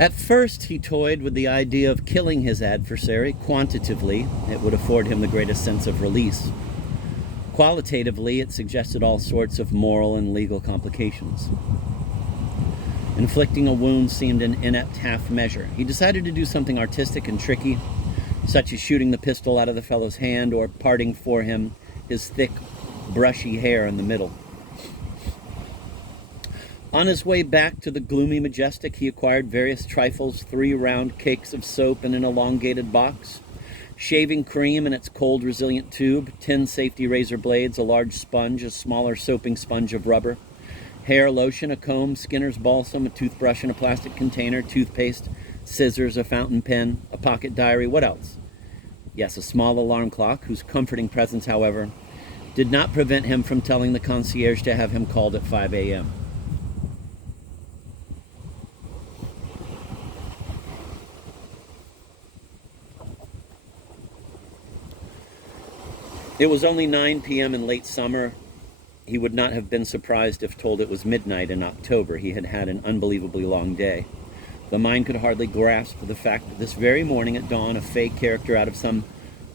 At first, he toyed with the idea of killing his adversary. Quantitatively, it would afford him the greatest sense of release. Qualitatively, it suggested all sorts of moral and legal complications. Inflicting a wound seemed an inept half measure. He decided to do something artistic and tricky, such as shooting the pistol out of the fellow's hand or parting for him his thick, brushy hair in the middle. On his way back to the gloomy Majestic, he acquired various trifles: 3 round cakes of soap in an elongated box, shaving cream in its cold, resilient tube, 10 safety razor blades, a large sponge, a smaller soaping sponge of rubber, hair lotion, a comb, Skinner's balsam, a toothbrush in a plastic container, toothpaste, scissors, a fountain pen, a pocket diary. What else? Yes, a small alarm clock, whose comforting presence, however, did not prevent him from telling the concierge to have him called at 5 a.m. It was only 9 p.m. in late summer. He would not have been surprised if told it was midnight in October. He had had an unbelievably long day. The mind could hardly grasp the fact that this very morning at dawn, a fake character out of some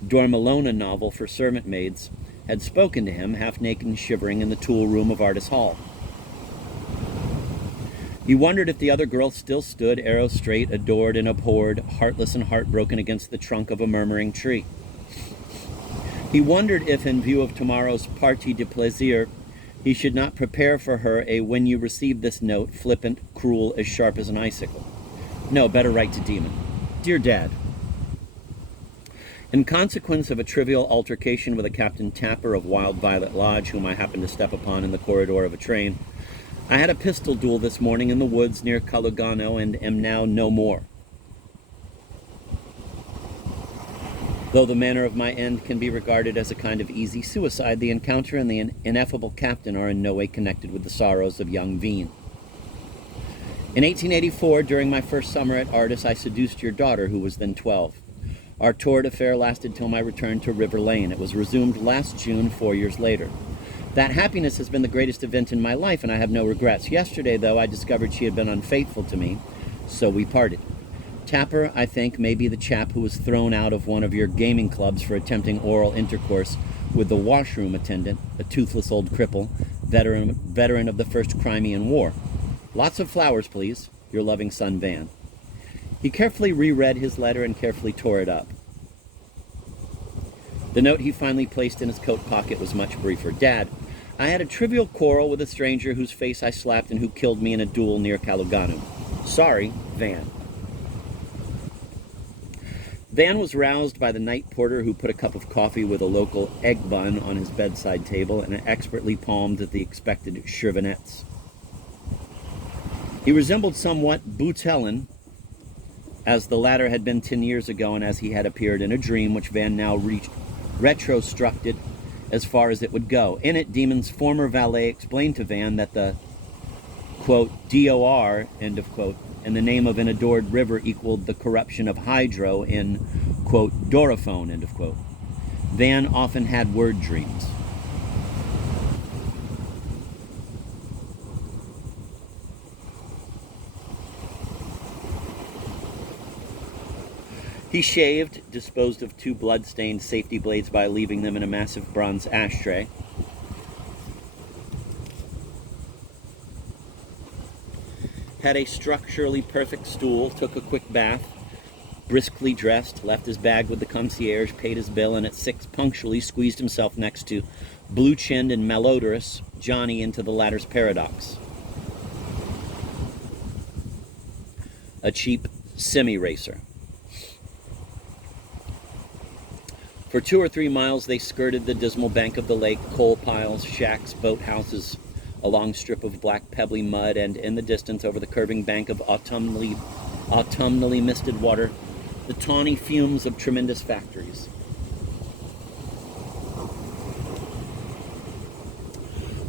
Dormelona novel for servant maids had spoken to him, half naked and shivering, in the tool room of Artis Hall. He wondered if the other girl still stood, arrow straight, adored and abhorred, heartless and heartbroken against the trunk of a murmuring tree. He wondered if, in view of tomorrow's partie de plaisir, he should not prepare for her a "when you receive this note," flippant, cruel, as sharp as an icicle. No, better write to Demon. Dear Dad, in consequence of a trivial altercation with a Captain Tapper of Wild Violet Lodge, whom I happened to step upon in the corridor of a train, I had a pistol duel this morning in the woods near Calugano and am now no more. Though the manner of my end can be regarded as a kind of easy suicide, the encounter and the ineffable captain are in no way connected with the sorrows of young Veen. In 1884, during my first summer at Artis, I seduced your daughter, who was then 12. Our torrid affair lasted till my return to River Lane. It was resumed last June, 4 years later. That happiness has been the greatest event in my life, and I have no regrets. Yesterday, though, I discovered she had been unfaithful to me, so we parted. Tapper, I think, may be the chap who was thrown out of one of your gaming clubs for attempting oral intercourse with the washroom attendant, a toothless old cripple, veteran of the First Crimean War. Lots of flowers, please. Your loving son, Van. He carefully reread his letter and carefully tore it up. The note he finally placed in his coat pocket was much briefer. Dad, I had a trivial quarrel with a stranger whose face I slapped and who killed me in a duel near Calugano. Sorry, Van. Van was roused by the night porter, who put a cup of coffee with a local egg bun on his bedside table and expertly palmed the expected chervinettes. He resembled somewhat Boots Helen, as the latter had been 10 years ago and as he had appeared in a dream, which Van now retrostructed as far as it would go. In it, Demon's former valet explained to Van that the, quote, DOR, end of quote, and the name of an adored river equaled the corruption of hydro in, quote, Dorophone, end of quote. Van often had word dreams. He shaved, disposed of 2 blood-stained safety blades by leaving them in a massive bronze ashtray. Had a structurally perfect stool, took a quick bath, briskly dressed, left his bag with the concierge, paid his bill, and at 6 punctually squeezed himself next to blue-chinned and malodorous Johnny into the latter's paradox. A cheap semi-racer. For 2 or 3 miles they skirted the dismal bank of the lake, coal piles, shacks, boathouses, a long strip of black pebbly mud, and in the distance, over the curving bank of autumnally misted water, the tawny fumes of tremendous factories.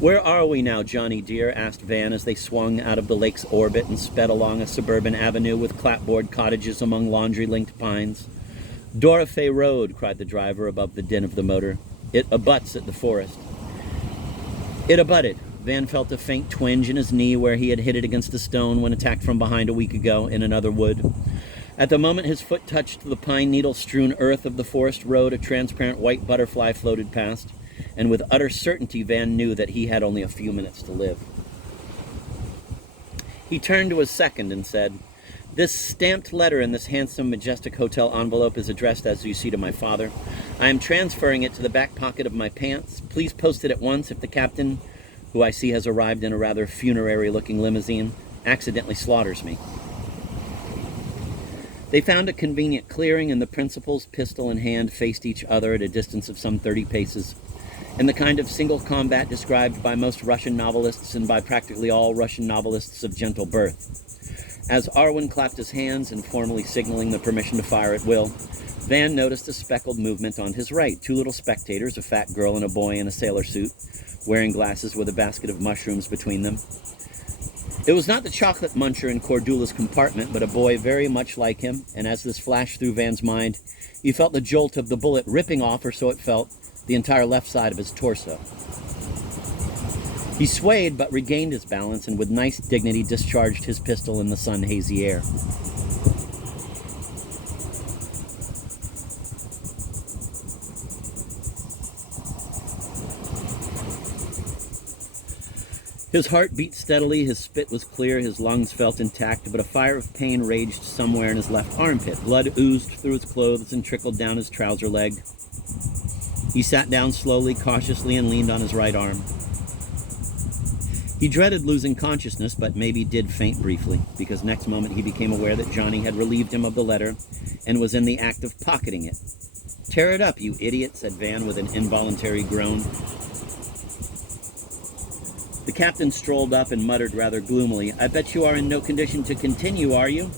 Where are we now, Johnny dear? Asked Van as they swung out of the lake's orbit and sped along a suburban avenue with clapboard cottages among laundry-linked pines. Dorothy Road, cried the driver above the din of the motor. It abuts at the forest. It abutted. Van felt a faint twinge in his knee where he had hit it against a stone when attacked from behind a week ago in another wood. At the moment his foot touched the pine needle-strewn earth of the forest road, a transparent white butterfly floated past, and with utter certainty Van knew that he had only a few minutes to live. He turned to his second and said, "This stamped letter in this handsome, majestic hotel envelope is addressed, as you see, to my father. I am transferring it to the back pocket of my pants. Please post it at once if the captain, who I see has arrived in a rather funerary-looking limousine, accidentally slaughters me." They found a convenient clearing, and the principals, pistol in hand, faced each other at a distance of some 30 paces. In the kind of single combat described by most Russian novelists and by practically all Russian novelists of gentle birth. As Arwen clapped his hands, informally signaling the permission to fire at will, Van noticed a speckled movement on his right. Two little spectators, a fat girl and a boy in a sailor suit, wearing glasses with a basket of mushrooms between them. It was not the chocolate muncher in Cordula's compartment, but a boy very much like him, and as this flashed through Van's mind, he felt the jolt of the bullet ripping off, or so it felt, the entire left side of his torso. He swayed but regained his balance and with nice dignity discharged his pistol in the sun-hazy air. His heart beat steadily, his spit was clear, his lungs felt intact, but a fire of pain raged somewhere in his left armpit. Blood oozed through his clothes and trickled down his trouser leg. He sat down slowly, cautiously, and leaned on his right arm. He dreaded losing consciousness, but maybe did faint briefly, because next moment he became aware that Johnny had relieved him of the letter and was in the act of pocketing it. "Tear it up, you idiot," said Van with an involuntary groan. The captain strolled up and muttered rather gloomily, "I bet you are in no condition to continue, are you?"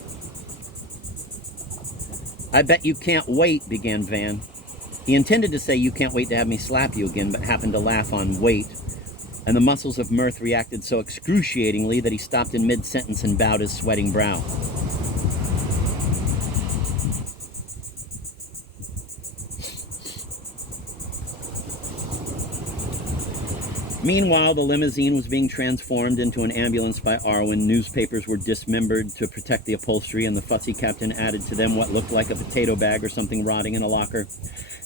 "I bet you can't wait," began Van. He intended to say, "You can't wait to have me slap you again," but happened to laugh on "wait," and the muscles of mirth reacted so excruciatingly that he stopped in mid-sentence and bowed his sweating brow. Meanwhile, the limousine was being transformed into an ambulance by Arwen. Newspapers were dismembered to protect the upholstery, and the fussy captain added to them what looked like a potato bag or something rotting in a locker.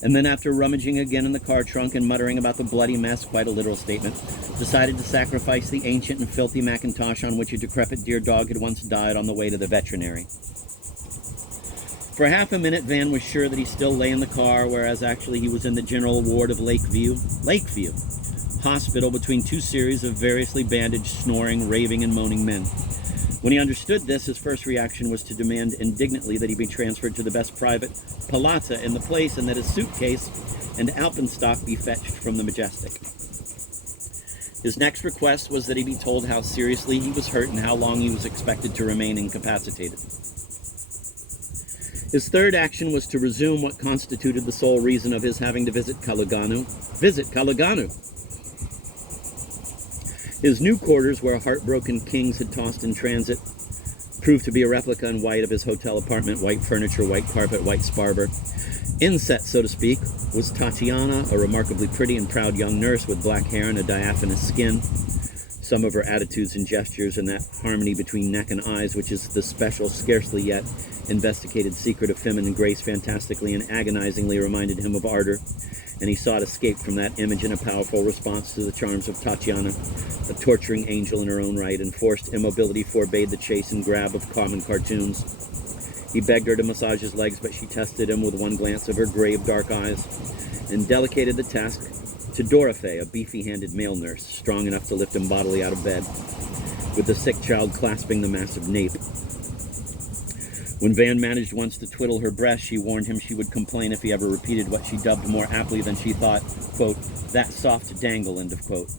And then, after rummaging again in the car trunk and muttering about the bloody mess, quite a literal statement, decided to sacrifice the ancient and filthy Macintosh on which a decrepit deer dog had once died on the way to the veterinary. For half a minute, Van was sure that he still lay in the car, whereas actually he was in the general ward of Lakeview Hospital, between two series of variously bandaged, snoring, raving, and moaning men. When he understood this, his first reaction was to demand indignantly that he be transferred to the best private palazza in the place, and that his suitcase and alpenstock be fetched from the Majestic. His next request was that he be told how seriously he was hurt and how long he was expected to remain incapacitated. His third action was to resume what constituted the sole reason of his having to visit Kaluganu. His new quarters, where heartbroken kings had tossed in transit, proved to be a replica in white of his hotel apartment, white furniture, white carpet, white sparber. Inset, so to speak, was Tatiana, a remarkably pretty and proud young nurse with black hair and a diaphanous skin. Some of her attitudes and gestures and that harmony between neck and eyes, which is the special, scarcely yet investigated secret of feminine grace, fantastically and agonizingly reminded him of Ardor, and he sought escape from that image in a powerful response to the charms of Tatiana, a torturing angel in her own right. Enforced immobility forbade the chase and grab of common cartoons. He begged her to massage his legs, but she tested him with one glance of her grave dark eyes and delegated the task to Dorothy, a beefy-handed male nurse, strong enough to lift him bodily out of bed, with the sick child clasping the massive nape. When Van managed once to twiddle her breast, she warned him she would complain if he ever repeated what she dubbed more aptly than she thought, quote, "that soft dangle," end of quote.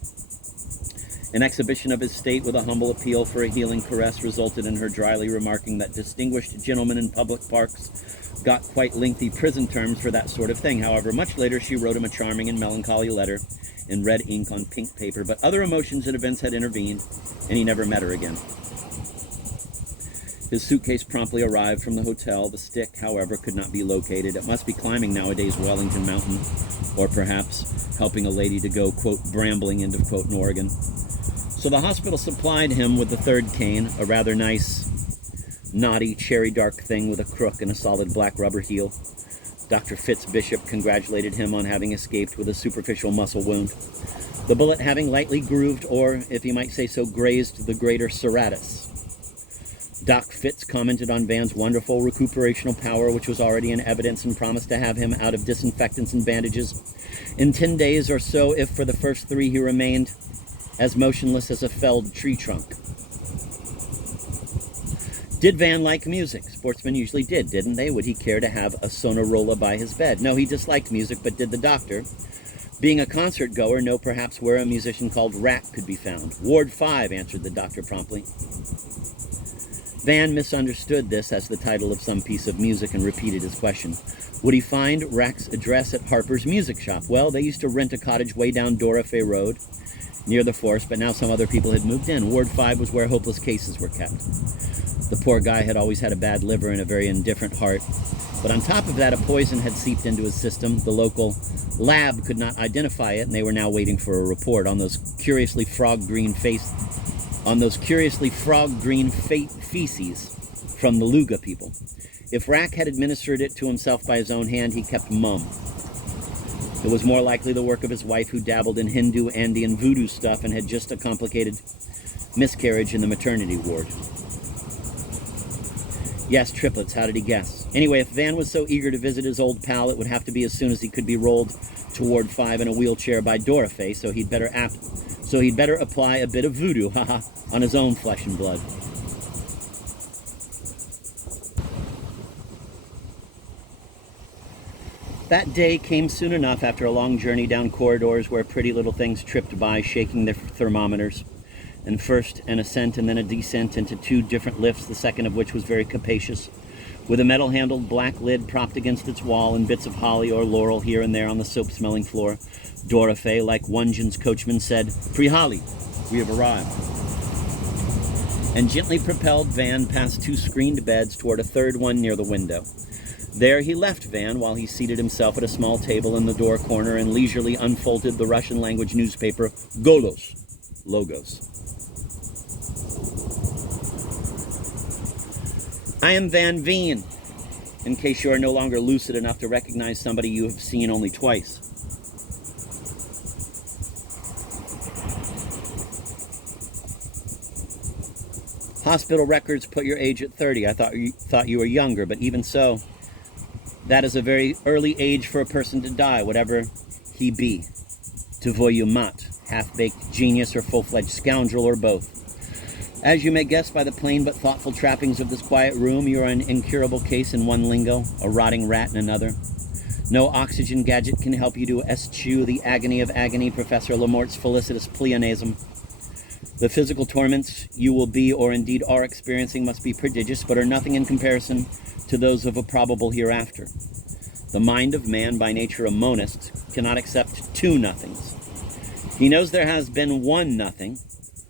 An exhibition of his state with a humble appeal for a healing caress resulted in her dryly remarking that distinguished gentlemen in public parks got quite lengthy prison terms for that sort of thing. However, much later she wrote him a charming and melancholy letter in red ink on pink paper, but other emotions and events had intervened, and he never met her again. His suitcase promptly arrived from the hotel. The stick, however, could not be located. It must be climbing nowadays Wellington Mountain, or perhaps helping a lady to go, quote, brambling, end of quote, in Oregon. So the hospital supplied him with the third cane, a rather nice, knotty, cherry dark thing with a crook and a solid black rubber heel. Dr. Fitzbishop congratulated him on having escaped with a superficial muscle wound, the bullet having lightly grooved, or, if you might say so, grazed the greater serratus. Doc Fitz commented on Van's wonderful recuperational power, which was already in evidence, and promised to have him out of disinfectants and bandages in 10 days or so, if for the first 3 he remained as motionless as a felled tree trunk. Did Van like music? Sportsmen usually did, didn't they? Would he care to have a Sonarola by his bed? No, he disliked music, but did the doctor. Being a concert goer, know perhaps where a musician called Rack could be found. Ward 5, answered the doctor promptly. Van misunderstood this as the title of some piece of music and repeated his question. Would he find Rack's address at Harper's Music Shop? Well, they used to rent a cottage way down Dora Fay Road near the forest, but now some other people had moved in. Ward 5 was where hopeless cases were kept. The poor guy had always had a bad liver and a very indifferent heart. But on top of that, a poison had seeped into his system. The local lab could not identify it, and they were now waiting for a report on those curiously frog-green feces from the Luga people. If Rack had administered it to himself by his own hand, he kept mum. It was more likely the work of his wife, who dabbled in Hindu, Andean voodoo stuff and had just a complicated miscarriage in the maternity ward. Yes, triplets. How did he guess? Anyway, if Van was so eager to visit his old pal, it would have to be as soon as he could be rolled to Ward 5 in a wheelchair by Dora Fay, so he'd better apply a bit of voodoo, on his own flesh and blood. That day came soon enough after a long journey down corridors where pretty little things tripped by, shaking their thermometers. And first an ascent and then a descent into 2 different lifts, the second of which was very capacious, with a metal-handled black lid propped against its wall and bits of holly or laurel here and there on the soap-smelling floor. Dora Fay, like Wunjan's coachman, said, "Prihali, we have arrived," and gently propelled Van past 2 screened beds toward a third one near the window. There he left Van while he seated himself at a small table in the door corner and leisurely unfolded the Russian-language newspaper Golos, Logos. I am Van Veen, in case you are no longer lucid enough to recognize somebody you have seen only twice. Hospital records put your age at 30. I thought you were younger, but even so, that is a very early age for a person to die, whatever he be. To voyumat, half-baked genius or full-fledged scoundrel, or both. As you may guess by the plain but thoughtful trappings of this quiet room, you are an incurable case in one lingo, a rotting rat in another. No oxygen gadget can help you to eschew the agony of agony, Professor Lamort's felicitous pleonasm. The physical torments you will be, or indeed are, experiencing must be prodigious, but are nothing in comparison to those of a probable hereafter. The mind of man, by nature a monist, cannot accept 2 nothings. He knows there has been 1 nothing,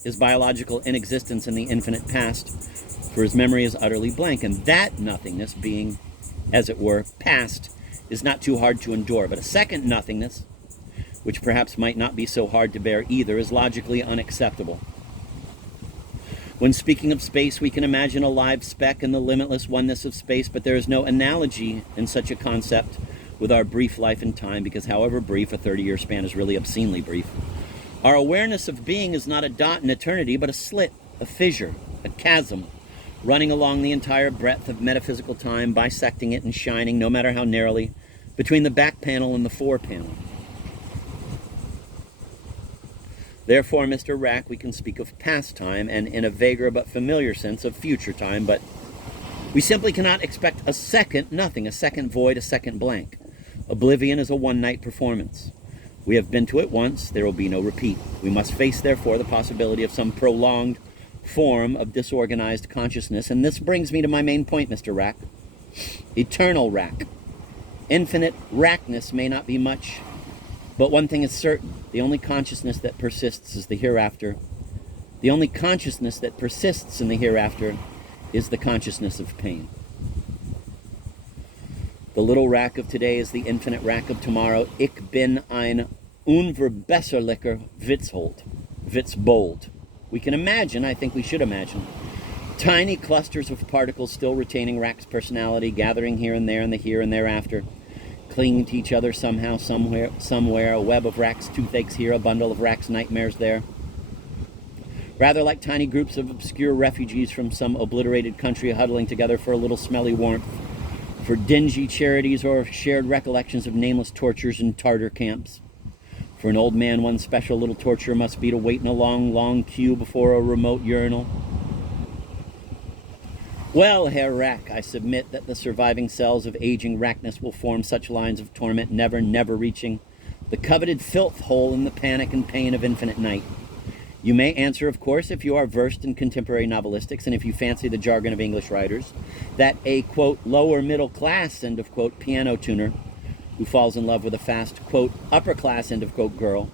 his biological inexistence in the infinite past, for his memory is utterly blank, and that nothingness, being, as it were, past, is not too hard to endure. But a second nothingness, which perhaps might not be so hard to bear either, is logically unacceptable. When speaking of space, we can imagine a live speck in the limitless oneness of space, but there is no analogy in such a concept with our brief life and time, because however brief, a 30-year span is really obscenely brief. Our awareness of being is not a dot in eternity, but a slit, a fissure, a chasm, running along the entire breadth of metaphysical time, bisecting it and shining, no matter how narrowly, between the back panel and the fore panel. Therefore, Mr. Rack, we can speak of past time, and in a vaguer but familiar sense of future time, but we simply cannot expect a second nothing, a second void, a second blank. Oblivion is a one-night performance. We have been to it once, there will be no repeat. We must face, therefore, the possibility of some prolonged form of disorganized consciousness, and this brings me to my main point, Mr. Rack. Eternal Rack. Infinite Rackness may not be much, but one thing is certain. The only consciousness that persists is the hereafter. The only consciousness that persists in the hereafter is the consciousness of pain. The little Rack of today is the infinite Rack of tomorrow. Ich bin ein unverbesserlicher Witzbold. We can imagine, I think we should imagine, tiny clusters of particles still retaining Rack's personality, gathering here and there in the here and thereafter, clinging to each other somehow, somewhere, a web of Rack's toothaches here, a bundle of Rack's nightmares there. Rather like tiny groups of obscure refugees from some obliterated country huddling together for a little smelly warmth, for dingy charities or shared recollections of nameless tortures in Tartar camps. For an old man, one special little torture must be to wait in a long, long queue before a remote urinal. Well, Herr Rack, I submit that the surviving cells of aging Rackness will form such lines of torment, never, never reaching the coveted filth hole in the panic and pain of infinite night. You may answer, of course, if you are versed in contemporary novelistics and if you fancy the jargon of English writers, that a, quote, lower middle class, end of quote, piano tuner who falls in love with a fast, quote, upper class, end of quote, girl,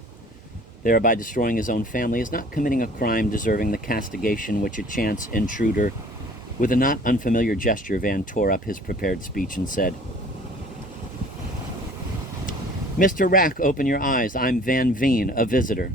thereby destroying his own family, is not committing a crime deserving the castigation which a chance intruder, with a not unfamiliar gesture, Van tore up his prepared speech and said, Mr. Rack, open your eyes. I'm Van Veen, a visitor.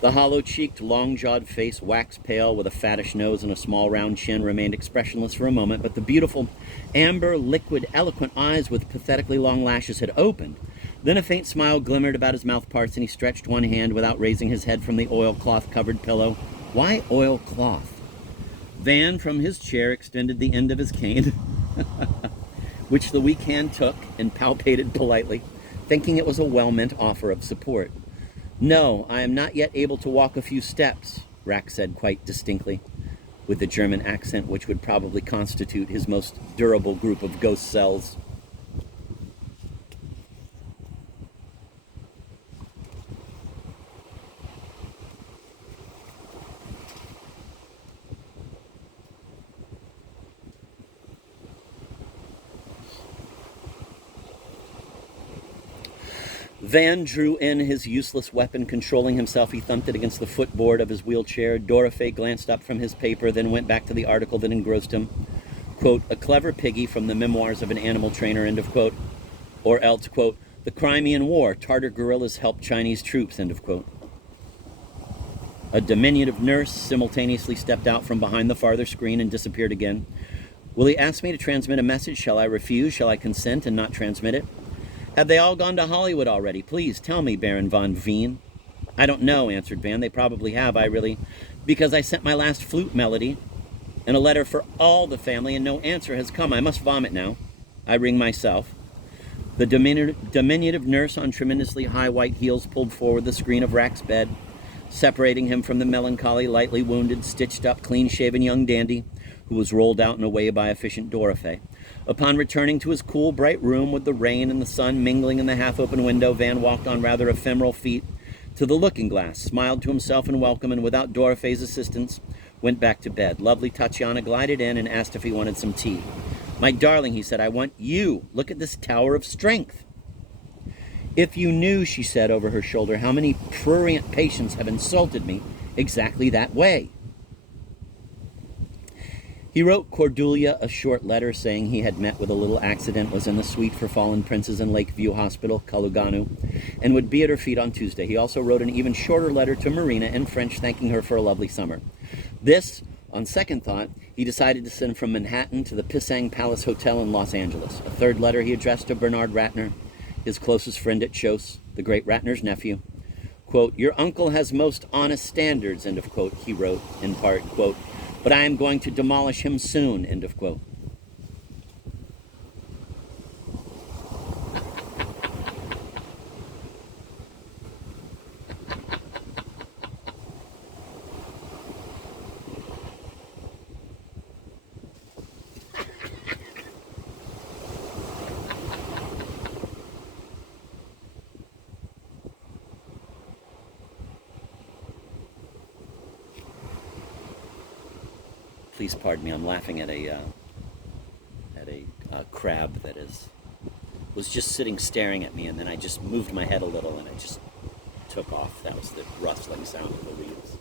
The hollow-cheeked, long-jawed face, wax-pale, with a fattish nose and a small round chin, remained expressionless for a moment, but the beautiful, amber, liquid, eloquent eyes with pathetically long lashes had opened. Then a faint smile glimmered about his mouth parts, and he stretched one hand without raising his head from the oilcloth-covered pillow. Why oilcloth? Van, from his chair, extended the end of his cane, which the weak hand took and palpated politely, thinking it was a well-meant offer of support. No, I am not yet able to walk a few steps, Rack said quite distinctly, with the German accent which would probably constitute his most durable group of ghost cells. Van drew in his useless weapon. Controlling himself, he thumped it against the footboard of his wheelchair. Dorothy glanced up from his paper, then went back to the article that engrossed him. Quote, a clever piggy from the memoirs of an animal trainer, end of quote. Or else, quote, the Crimean War, Tartar guerrillas helped Chinese troops, end of quote. A diminutive nurse simultaneously stepped out from behind the farther screen and disappeared again. Will he ask me to transmit a message? Shall I refuse? Shall I consent and not transmit it? Have they all gone to Hollywood already? Please tell me, Baron von Veen. I don't know, answered Van. They probably have, because I sent my last flute melody and a letter for all the family and no answer has come. I must vomit now. I ring myself. The diminutive nurse on tremendously high white heels pulled forward the screen of Rack's bed, separating him from the melancholy, lightly wounded, stitched-up, clean-shaven young dandy who was rolled out and away by efficient Dorothy. Upon returning to his cool, bright room with the rain and the sun mingling in the half-open window, Van walked on rather ephemeral feet to the looking-glass, smiled to himself in welcome, and without Dorothy's assistance, went back to bed. Lovely Tatiana glided in and asked if he wanted some tea. My darling, he said, I want you. Look at this tower of strength. If you knew, she said over her shoulder, how many prurient patients have insulted me exactly that way. He wrote Cordelia a short letter saying he had met with a little accident, was in the suite for fallen princes in Lakeview Hospital, Kaluganu, and would be at her feet on Tuesday. He also wrote an even shorter letter to Marina in French thanking her for a lovely summer. This, on second thought, he decided to send from Manhattan to the Pisang Palace Hotel in Los Angeles. A third letter he addressed to Bernard Ratner, his closest friend at Chos, the great Ratner's nephew. Quote, your uncle has most honest standards, end of quote, he wrote in part, quote, but I am going to demolish him soon, end of quote. Please pardon me. I'm laughing at a crab that was just sitting staring at me, and then I just moved my head a little, and it just took off. That was the rustling sound of the leaves.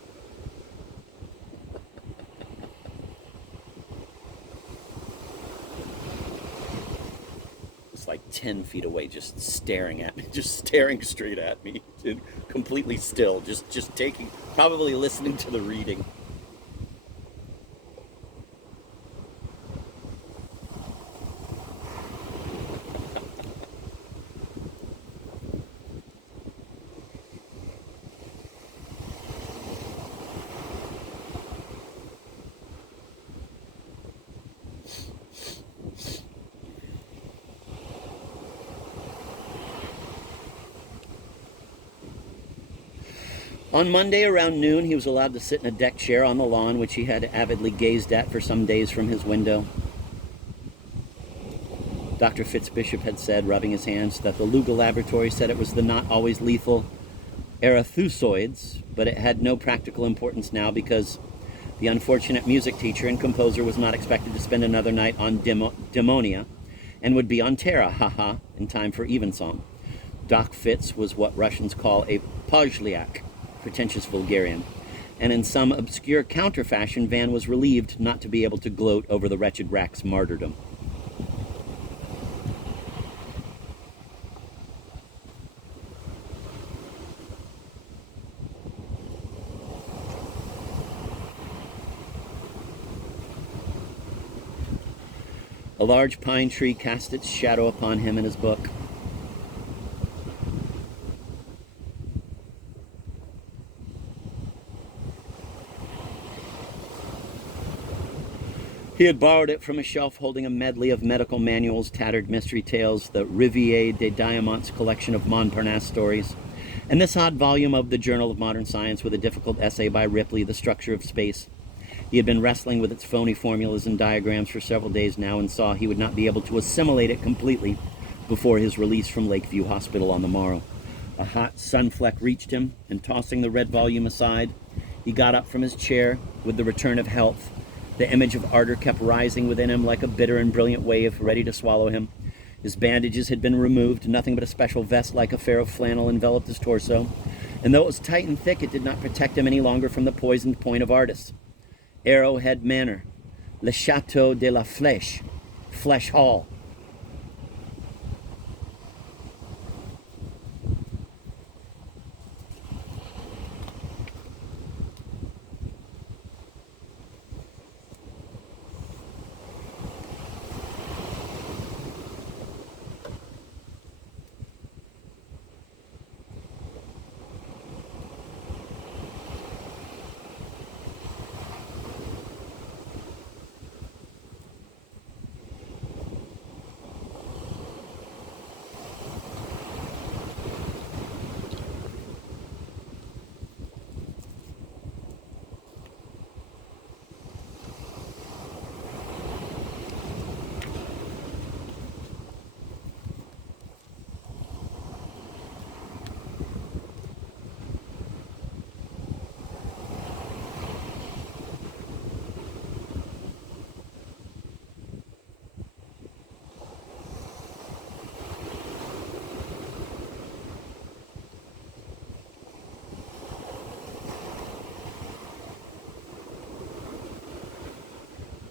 It's like 10 feet away, just staring at me, just staring straight at me, completely still, just taking, probably listening to the reading. On Monday around noon, he was allowed to sit in a deck chair on the lawn, which he had avidly gazed at for some days from his window. Dr. Fitzbishop had said, rubbing his hands, that the Luga laboratory said it was the not always lethal erythrozoids, but it had no practical importance now because the unfortunate music teacher and composer was not expected to spend another night on Demonia and would be on Terra, haha, in time for evensong. Doc Fitz was what Russians call a Pozliak, pretentious vulgarian, and in some obscure counterfashion, Van was relieved not to be able to gloat over the wretched Rack's martyrdom. A large pine tree cast its shadow upon him in his book. He had borrowed it from a shelf holding a medley of medical manuals, tattered mystery tales, the Riviere de Diamant's collection of Montparnasse stories, and this odd volume of the Journal of Modern Science with a difficult essay by Ripley, The Structure of Space. He had been wrestling with its phony formulas and diagrams for several days now and saw he would not be able to assimilate it completely before his release from Lakeview Hospital on the morrow. A hot sun fleck reached him, and tossing the red volume aside, he got up from his chair with the return of health. The image of ardor kept rising within him like a bitter and brilliant wave ready to swallow him. His bandages had been removed. Nothing but a special vest-like affair of flannel enveloped his torso. And though it was tight and thick, it did not protect him any longer from the poisoned point of Artis. Arrowhead Manor. Le Chateau de la Flèche. Flesh Hall.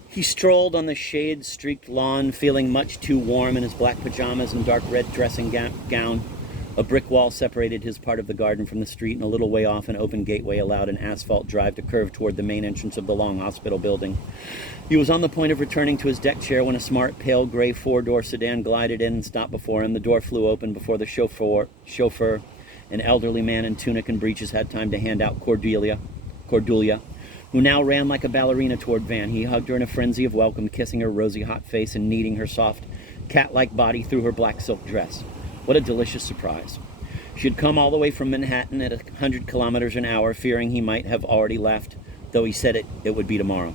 He strolled on the shade-streaked lawn, feeling much too warm in his black pajamas and dark red dressing gown. A brick wall separated his part of the garden from the street, and a little way off an open gateway allowed an asphalt drive to curve toward the main entrance of the long hospital building. He was on the point of returning to his deck chair when a smart, pale gray four-door sedan glided in and stopped before him. The door flew open before the chauffeur, an elderly man in tunic and breeches, had time to hand out Cordelia, who now ran like a ballerina toward Van. He hugged her in a frenzy of welcome, kissing her rosy hot face and kneading her soft, cat-like body through her black silk dress. What a delicious surprise. She had come all the way from Manhattan at 100 kilometers an hour, fearing he might have already left, though he said it would be tomorrow.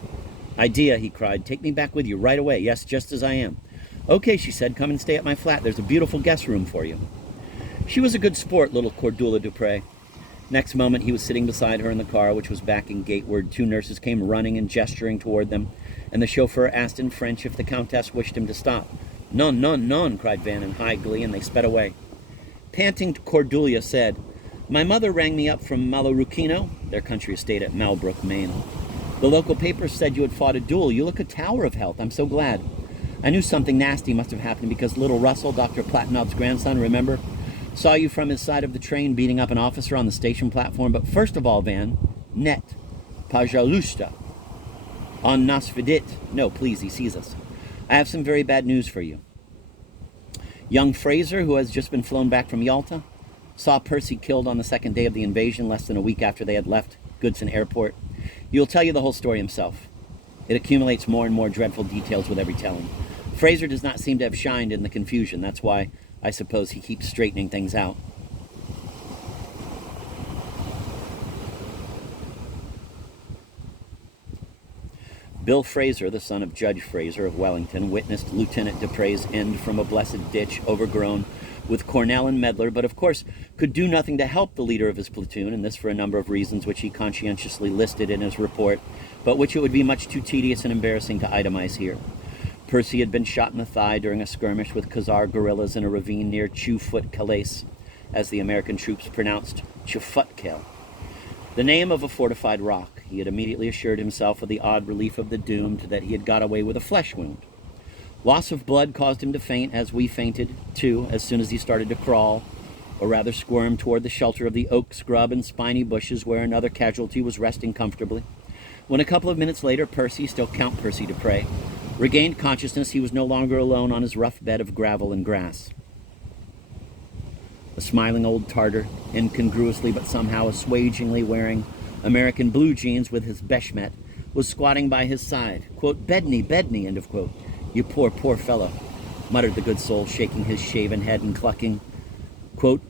"Idea," he cried. "Take me back with you right away. Yes, just as I am." "Okay," she said. "Come and stay at my flat. There's a beautiful guest room for you." She was a good sport, little Cordula Dupre. Next moment, he was sitting beside her in the car, which was backing gateward. Two nurses came running and gesturing toward them. and the chauffeur asked in French if the Countess wished him to stop. Non, non, non, cried Van in high glee, and they sped away. Panting, Cordelia said, My mother rang me up from Malorukino, their country estate at Malbrook, Maine. The local papers said you had fought a duel. You look a tower of health. I'm so glad. I knew something nasty must have happened because little Russell, Dr. Platonov's grandson, remember, saw you from his side of the train beating up an officer on the station platform. But first of all, Van, net, pajalushta, on nas vidit. No, please, he sees us. I have some very bad news for you. Young Fraser, who has just been flown back from Yalta, saw Percy killed on the second day of the invasion, less than a week after they had left Goodson Airport. He'll tell you the whole story himself. It accumulates more and more dreadful details with every telling. Fraser does not seem to have shined in the confusion. That's why I suppose he keeps straightening things out. Bill Fraser, the son of Judge Fraser of Wellington, witnessed Lieutenant Dupre's end from a blessed ditch overgrown with Cornell and Medlar, but of course could do nothing to help the leader of his platoon, and this for a number of reasons which he conscientiously listed in his report, but which it would be much too tedious and embarrassing to itemize here. Percy had been shot in the thigh during a skirmish with Khazar guerrillas in a ravine near Chufut Calais, as the American troops pronounced Chufutkel, the name of a fortified rock. He had immediately assured himself with the odd relief of the doomed that he had got away with a flesh wound. Loss of blood caused him to faint, as we fainted, too, as soon as he started to crawl, or rather squirm toward the shelter of the oak scrub and spiny bushes where another casualty was resting comfortably. When a couple of minutes later, Percy, still Count Percy Dupre, regained consciousness, he was no longer alone on his rough bed of gravel and grass. A smiling old Tartar, incongruously but somehow assuagingly wearing American blue jeans with his beshmet, was squatting by his side. Quote, Bedni, Bedni, end of quote. You poor, poor fellow, muttered the good soul, shaking his shaven head and clucking. Quote,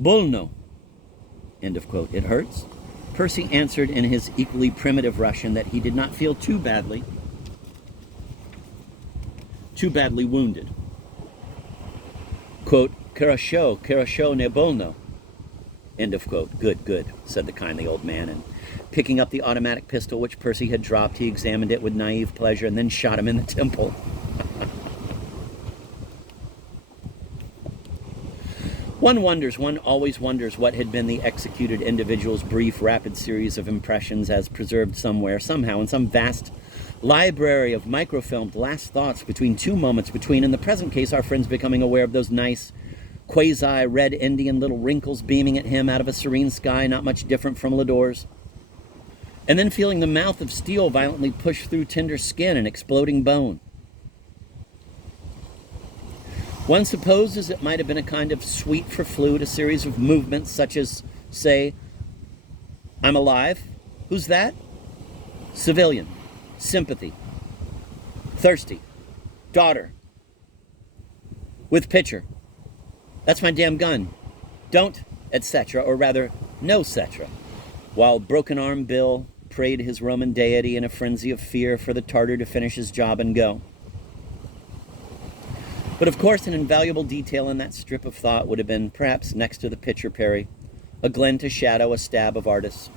Bolno, end of quote. It hurts? Percy answered in his equally primitive Russian that he did not feel too badly wounded. Quote, Karasho ne bolno. End of quote. Good, good, said the kindly old man, and picking up the automatic pistol which Percy had dropped, he examined it with naive pleasure and then shot him in the temple. One always wonders what had been the executed individual's brief, rapid series of impressions as preserved somewhere, somehow, in some vast library of microfilmed last thoughts between two moments between, in the present case, our friends becoming aware of those nice, quasi-red Indian little wrinkles beaming at him out of a serene sky not much different from Lodor's, and then feeling the mouth of steel violently push through tender skin and exploding bone. One supposes it might have been a kind of sweet for flute, a series of movements such as, say, I'm alive. Who's that? Civilian. Sympathy. Thirsty. Daughter. With pitcher. That's my damn gun. Don't, etc., or rather, no, etc., while Broken Arm Bill prayed his Roman deity in a frenzy of fear for the Tartar to finish his job and go. But of course, an invaluable detail in that strip of thought would have been, perhaps next to the pitcher Perry, a glen to shadow, a stab of artists.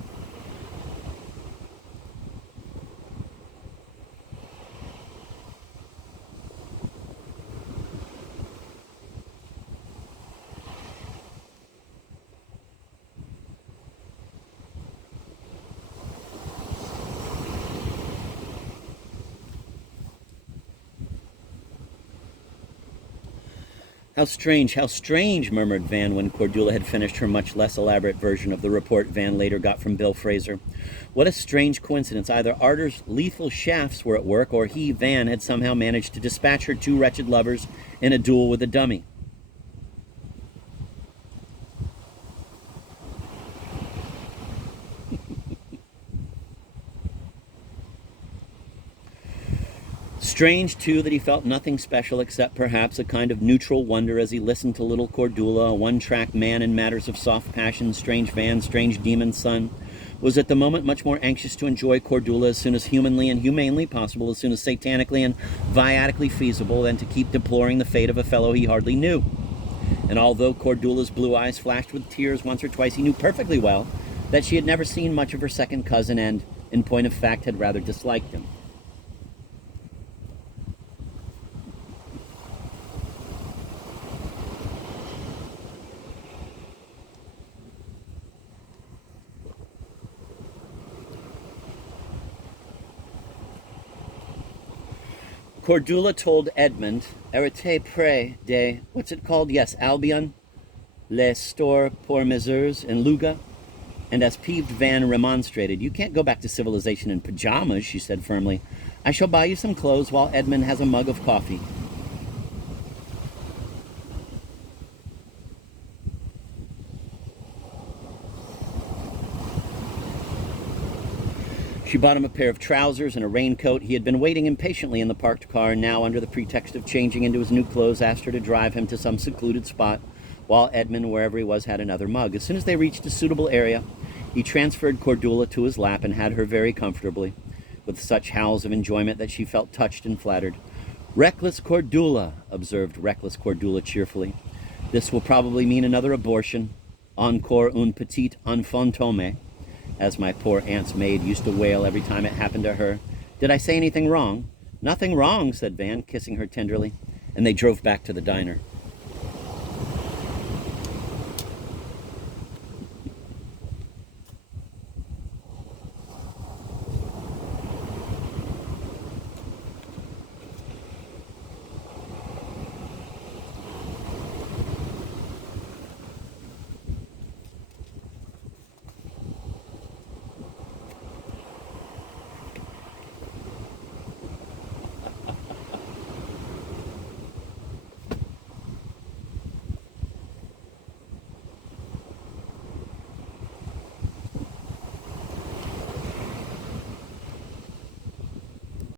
How strange, murmured Van when Cordelia had finished her much less elaborate version of the report Van later got from Bill Fraser. What a strange coincidence. Either Arter's lethal shafts were at work, or he, Van, had somehow managed to dispatch her two wretched lovers in a duel with a dummy. Strange, too, that he felt nothing special except perhaps a kind of neutral wonder as he listened to little Cordula, a one-track man in matters of soft passion. Strange Van, strange demon's son, was at the moment much more anxious to enjoy Cordula as soon as humanly and humanely possible, as soon as satanically and viatically feasible, than to keep deploring the fate of a fellow he hardly knew. And although Cordula's blue eyes flashed with tears once or twice, he knew perfectly well that she had never seen much of her second cousin and, in point of fact, had rather disliked him. Cordula told Edmund, "Arrêtez près de, what's it called? Yes, Albion, les stores pour mesures in Luga." And as peeved Van remonstrated, "You can't go back to civilization in pajamas," she said firmly. "I shall buy you some clothes while Edmund has a mug of coffee." She bought him a pair of trousers and a raincoat. He had been waiting impatiently in the parked car, and now, under the pretext of changing into his new clothes, asked her to drive him to some secluded spot, while Edmund, wherever he was, had another mug. As soon as they reached a suitable area, he transferred Cordula to his lap and had her very comfortably, with such howls of enjoyment that she felt touched and flattered. "Reckless Cordula," observed reckless Cordula cheerfully. "This will probably mean another abortion. Encore un petit enfant tombé," as my poor aunt's maid used to wail every time it happened to her. "Did I say anything wrong?" "Nothing wrong," said Van, kissing her tenderly, and they drove back to the diner.